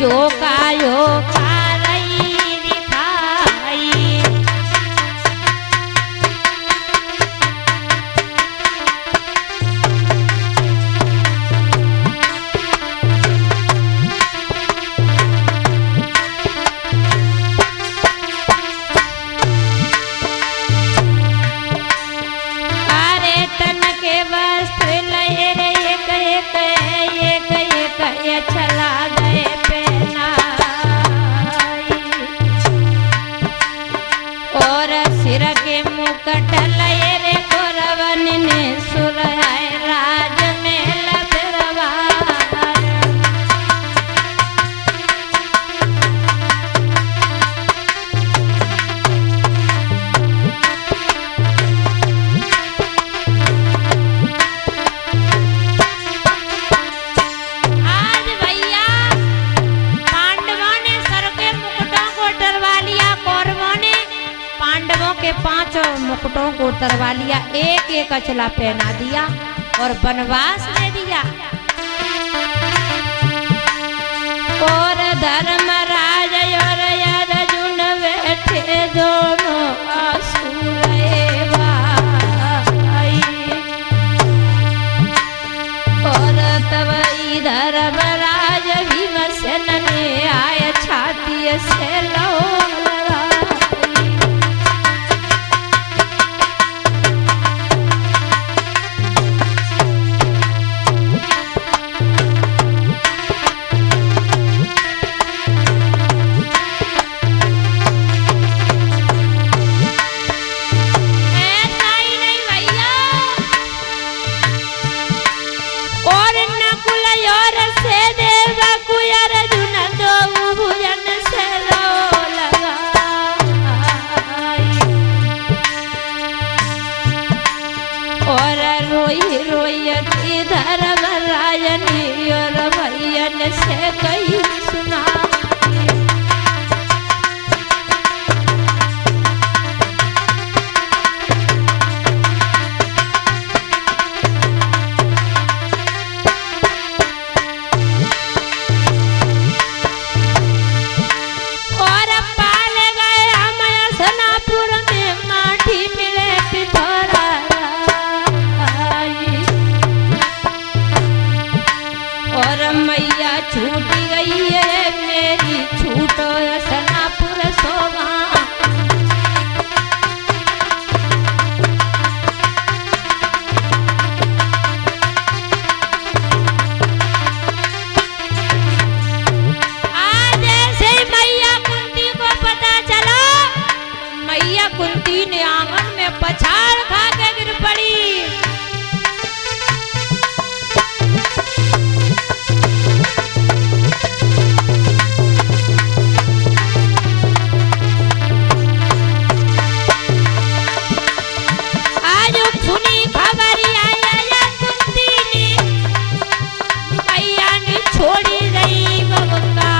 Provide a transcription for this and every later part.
जो कायो कारई दिखाई। अरे तन के वस्त्र लय रे एक एक एक एक ये चला गए पहनाई। और सिर के मुकुट लय रे कौरवन ने सुराय राज में लबरवार। आज भैया पांडवों ने सर के मुकुटों को उतरवा लिया, कौरवों ने पांडवों के 5 मुकुटों को उतरवा लिया, एक एक अचला पहना दिया और वनवास दे दिया। और धर्मराज और अर्जुन बैठे दोनों असुर भाई। और तब धर्मराज भीमसेन ने आए छाती से लो लगाई। ऐसा ही नहीं भैया, और नकुल और सहदेव अर्जुन दो भुजन से लो लगाई। और रोई रोई की धर्मराज ने और भैयन से कही सुना। और पाल गए हम असनापुर में माटी मिले पिथौरा राई। और मैया छूट गई है मेरी, छूटो असनापुर सोवा। आज ऐसे ही मैया कुंती को पता चला, मैया कुंती ने आंगन में पछाड़ खा के गिर पड़ी। आज सुनी खबर आया कुंती ने, मैया ने छोड़ी गई बबका।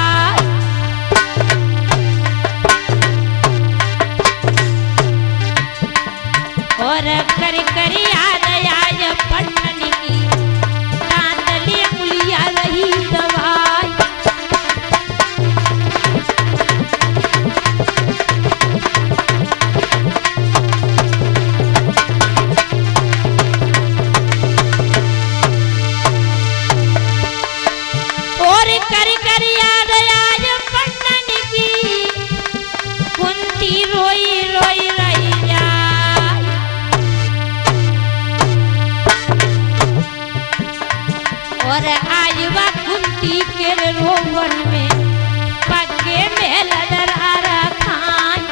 और कर कर याद आय पन्नन की, दांतली अंगुलियां रही दवाई। और कर कर याद आय पन्नन की, कुंती रोई रोई रही जाय। और आयुवा कुंती के रोवन में पक्के में लदरा रखाई।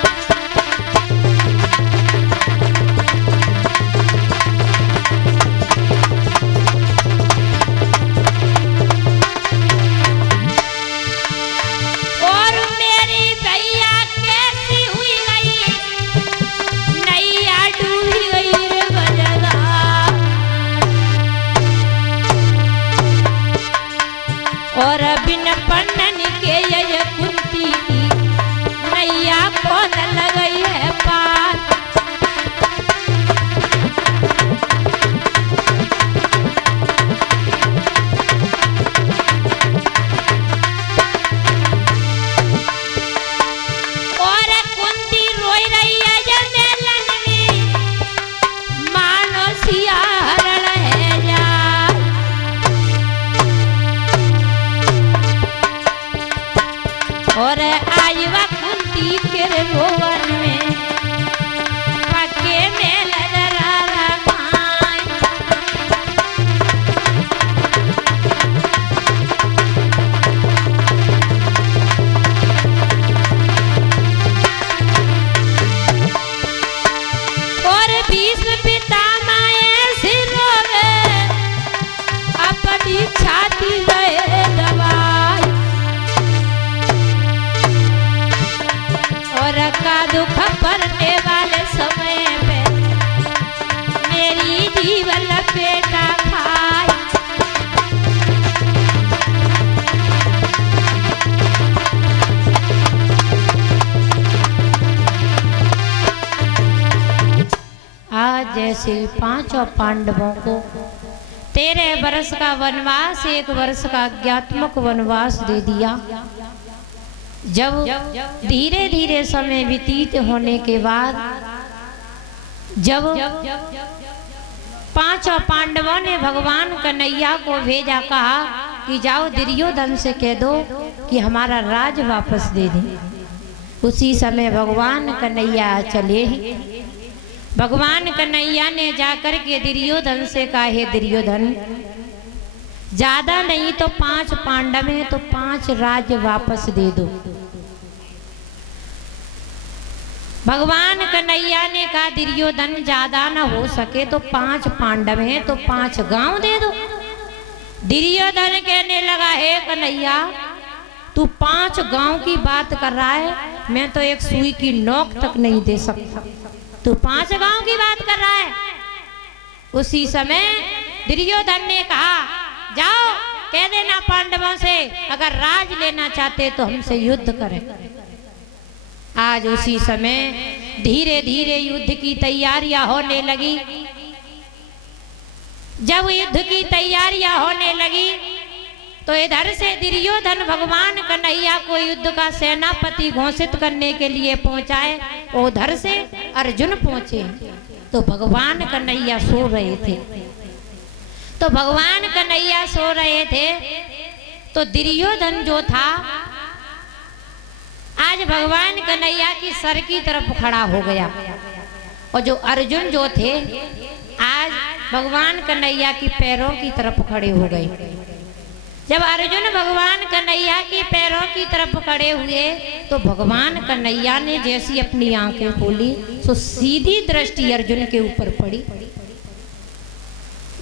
और मेरी भैया कैसी हुई गई, नैया डूबी गई रे बजदा। जैसे पांचों पांडवों को 13 वर्ष का वनवास, 1 वर्ष का अज्ञातमक वनवास दे दिया। जब धीरे धीरे समय व्यतीत होने के बाद जब पांचों पांडवों ने भगवान कन्हैया को भेजा, कहा कि जाओ दुर्योधन से कह दो कि हमारा राज वापस दे दे। उसी समय भगवान कन्हैया चले ही। भगवान कन्हैया ने जाकर के दुर्योधन से कहा, हे दुर्योधन, ज्यादा नहीं तो 5 पांडव हैं तो 5 राज्य वापस दे दो। भगवान कन्हैया ने कहा, दुर्योधन ज्यादा ना हो सके तो 5 पांडव हैं तो 5 गांव दे दो। दुर्योधन कहने लगा, हे कन्हैया, तू 5 गांव की बात कर रहा है, मैं तो एक सुई की नोक तक नहीं दे सकता, तू 5 गांव की बात कर रहा है। उसी समय दुर्योधन ने कहा, जाओ कह देना पांडवों से अगर राज लेना चाहते तो हमसे युद्ध करें। आज उसी समय धीरे धीरे युद्ध की तैयारियां होने लगी। जब युद्ध की तैयारियां होने लगी तो इधर से दुर्योधन भगवान कन्हैया को युद्ध का सेनापति घोषित करने के लिए पहुंचाए, उधर से अर्जुन पहुंचे तो भगवान कन्हैया सो रहे थे। तो भगवान कन्हैया सो रहे थे तो दुर्योधन जो था आज भगवान कन्हैया की सर की तरफ खड़ा हो गया, और जो अर्जुन जो थे आज भगवान कन्हैया की पैरों की तरफ खड़े हो गए। जब अर्जुन भगवान कन्हैया की पैरों की तरफ खड़े हुए तो भगवान कन्हैया ने जैसी अपनी आंखें खोली तो सीधी दृष्टि अर्जुन के ऊपर पड़ी।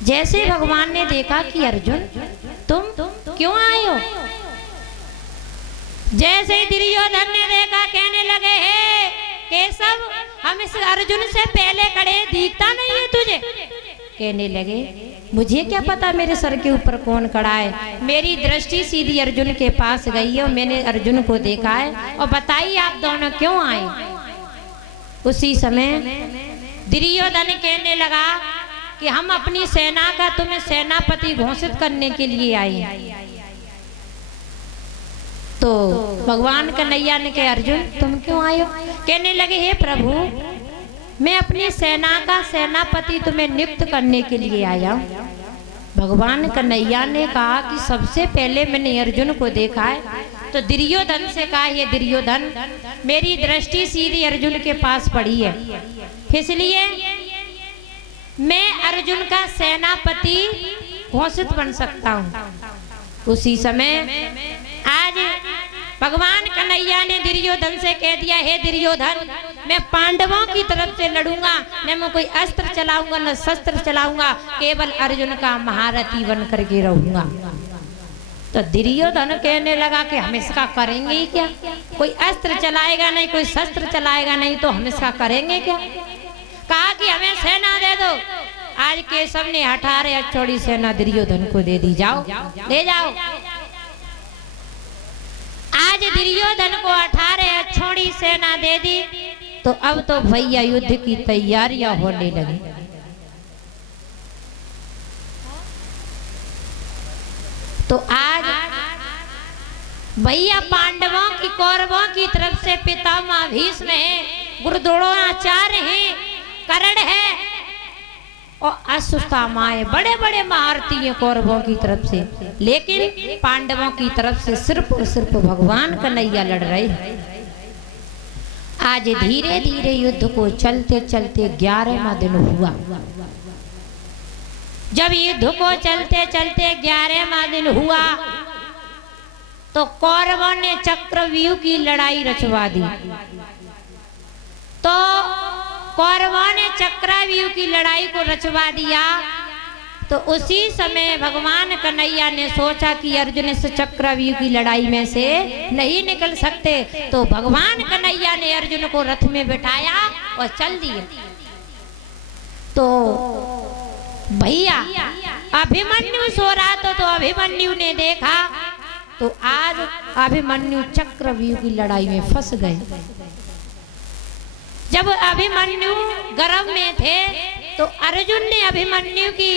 जैसे भगवान ने देखा कि अर्जुन तुम क्यों आए हो, जैसे दुर्योधन ने देखा कहने लगे, हे केशव, हम इस अर्जुन से पहले खड़े, दिखता नहीं है तुझे? कहने लगे, मुझे क्या पता मेरे सर के ऊपर कौन खड़ा है, मेरी दृष्टि सीधी अर्जुन के पास गई है और मैंने अर्जुन को देखा है, और बताइए आप दोनों क्यों आए? उसी समय दुर्योधन कहने लगा कि हम अपनी सेना का तुम्हें सेनापति घोषित करने के लिए आए। तो भगवान कन्हैया ने कहा, अर्जुन तुम क्यों आए हो? कहने लगे, हे प्रभु, मैं अपनी सेना का सेनापति तुम्हें नियुक्त करने के लिए आया। भगवान कन्हैया ने कहा कि सबसे पहले मैंने अर्जुन को देखा है। तो दुर्योधन से कहा, ये दुर्योधन, मेरी दृष्टि सीधी अर्जुन के पास पड़ी है, इसलिए मैं अर्जुन का सेनापति घोषित बन सकता हूँ। उसी समय आज भगवान कन्हैया ने दुर्योधन से कह दिया, हे दुर्योधन, मैं पांडवों की तरफ से लड़ूंगा, न मैं कोई अस्त्र चलाऊंगा न शस्त्र चलाऊंगा, केवल अर्जुन का महारथी बन करके रहूंगा। तो दुर्योधन कहने लगा कि हम इसका करेंगे ही क्या, कोई अस्त्र चलाएगा नहीं, कोई शस्त्र चलाएगा नहीं, तो हम इसका करेंगे क्या? कहा कि हमें सेना दे दो। आज केशव ने 18 अक्षौड़ी सेना दुर्योधन को दे दी, जाओ ले जाओ। आज दुर्योधन को 18 अक्षौड़ी सेना दे दी। तो अब तो भैया युद्ध की तैयारियां होने लगी। तो आज भैया पांडवों की, कौरवों की तरफ से पितामह भीष्म है, गुरु द्रोणाचार्य है, कर्ण है और अश्वत्थामा है, बड़े बड़े महारथी हैं कौरवों की तरफ से। लेकिन पांडवों की तरफ से सिर्फ और सिर्फ भगवान कन्हैया लड़ रहे हैं। आज धीरे धीरे युद्ध को चलते चलते 11वां दिन हुआ। जब युद्ध को चलते चलते 11वां दिन हुआ तो कौरवों ने चक्रव्यूह की लड़ाई रचवा दी। तो कौरवों ने चक्रव्यूह की लड़ाई को रचवा दिया। तो उसी समय भगवान कन्हैया ने सोचा कि अर्जुन इस चक्रव्यूह की लड़ाई में से नहीं निकल सकते, तो भगवान कन्हैया ने अर्जुन को रथ में बिठाया और चल दिए। तो भैया अभिमन्यु सो रहा तो अभिमन्यु ने देखा, तो आज अभिमन्यु चक्रव्यूह की लड़ाई में फंस गए। जब अभिमन्यु गर्भ में थे तो अर्जुन ने अभिमन्यु की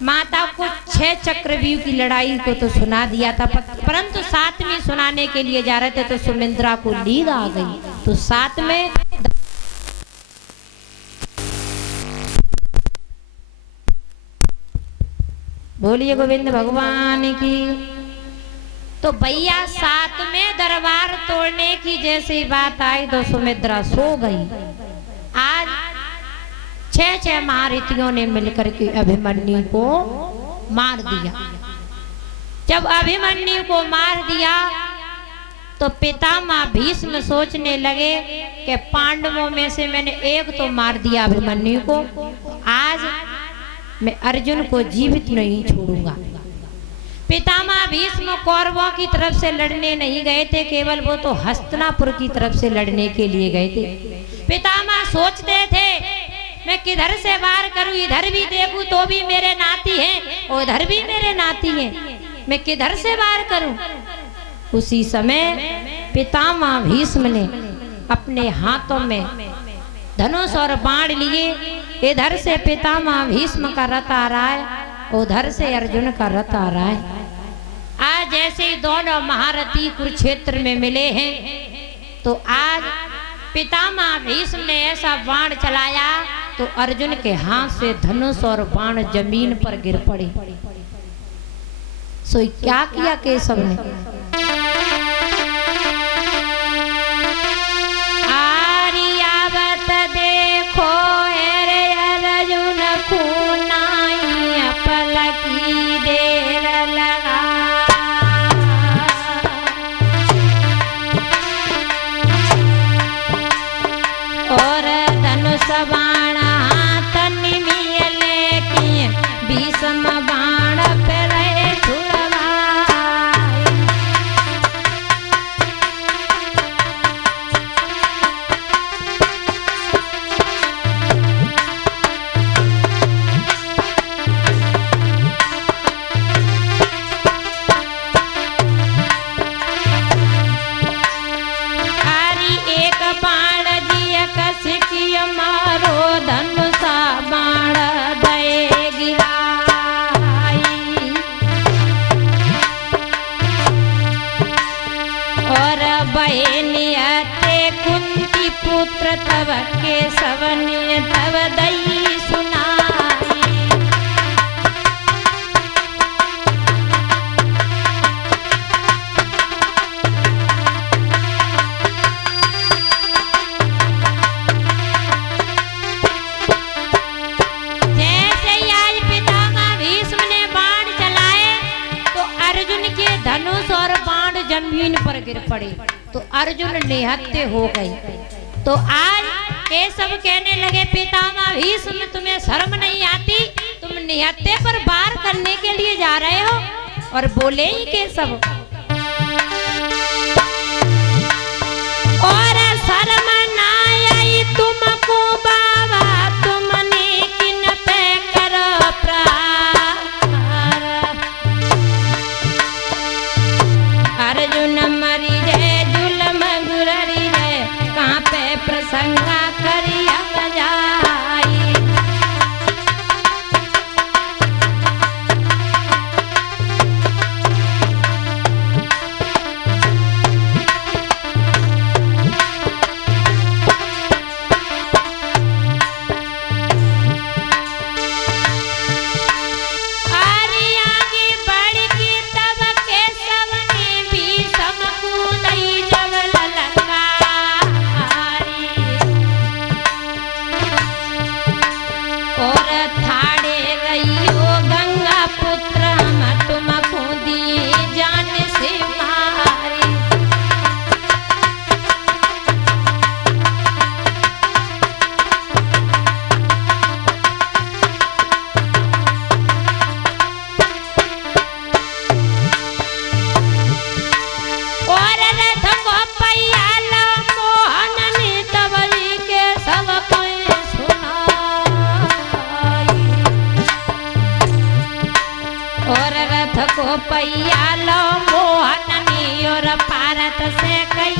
माता को 6 चक्रव्यूह की लड़ाई को तो सुना दिया था, परंतु 7वीं सुनाने के लिए जा रहे थे तो सुमित्रा को नींद आ गई। तो 7 में बोलिए गोविंद भगवान की। तो भैया 7 में दरबार तोड़ने की जैसी बात आई तो सुमित्रा सो गई। आज 6 महारथियों ने मिलकर के अभिमन्यु को मार दिया। जब अभिमन्यु को मार दिया तो पितामह भीष्म सोचने लगे कि पांडवों में से मैंने एक तो मार दिया अभिमन्यु को, आज मैं अर्जुन को जीवित नहीं छोड़ूंगा। पितामह भीष्म कौरवों की तरफ से लड़ने नहीं गए थे, केवल वो तो हस्तिनापुर की तरफ से लड़ने के लिए गए थे। पितामह सोचते थे मैं किधर से वार करूं, इधर भी देखूं तो भी मेरे नाती हैं, उधर भी मेरे नाती हैं, मैं किधर से वार करूं। उसी समय पितामह भीष्म ने अपने हाथों में धनुष और बाण लिए। इधर से पितामह भीष्म का रथ आ रहा है, उधर से अर्जुन का रथ आ रहा है। आज जैसे दोनों महारथी कुरुक्षेत्र में मिले हैं तो आज पितामह भीष्म ने ऐसा बाण चलाया तो अर्जुन के हाथ से धनुष और बाण जमीन पर गिर पड़े। सो क्या किया केशव ने, आर्यावत देखो हेरे अर्जुन खूनाई पलकी देर लगा। और धनुष बाण हाथ निमिले की भीष्म बाण पर छुड़वाए। हरि एक बाण दिया कसिकिय मारो धनुषा बाण दए गिराई। और बहनियते कुंती पुत्र तब केशव ने तब दई सुनाई। जैसे ही आज पितामह भीष्म ने बाण चलाए तो अर्जुन के धनुष और बाण जमीन पर गिर पड़े तो अर्जुन निहत्थे हो गए। तो आज केशव कहने लगे पितामह भीष्म तुम्हें शर्म नहीं आती, तुम निहत्थे पर वार करने के लिए जा रहे हो। और बोले ही केशव, और शर्म ना आई तुमको बाबा, तुमने किन पे करो प्रहार। अर्जुन मरी जय जुलम गुररी जय, कहाँ पे प्रसंगा करिया जाई। पैया लो मोहन और भारत से कई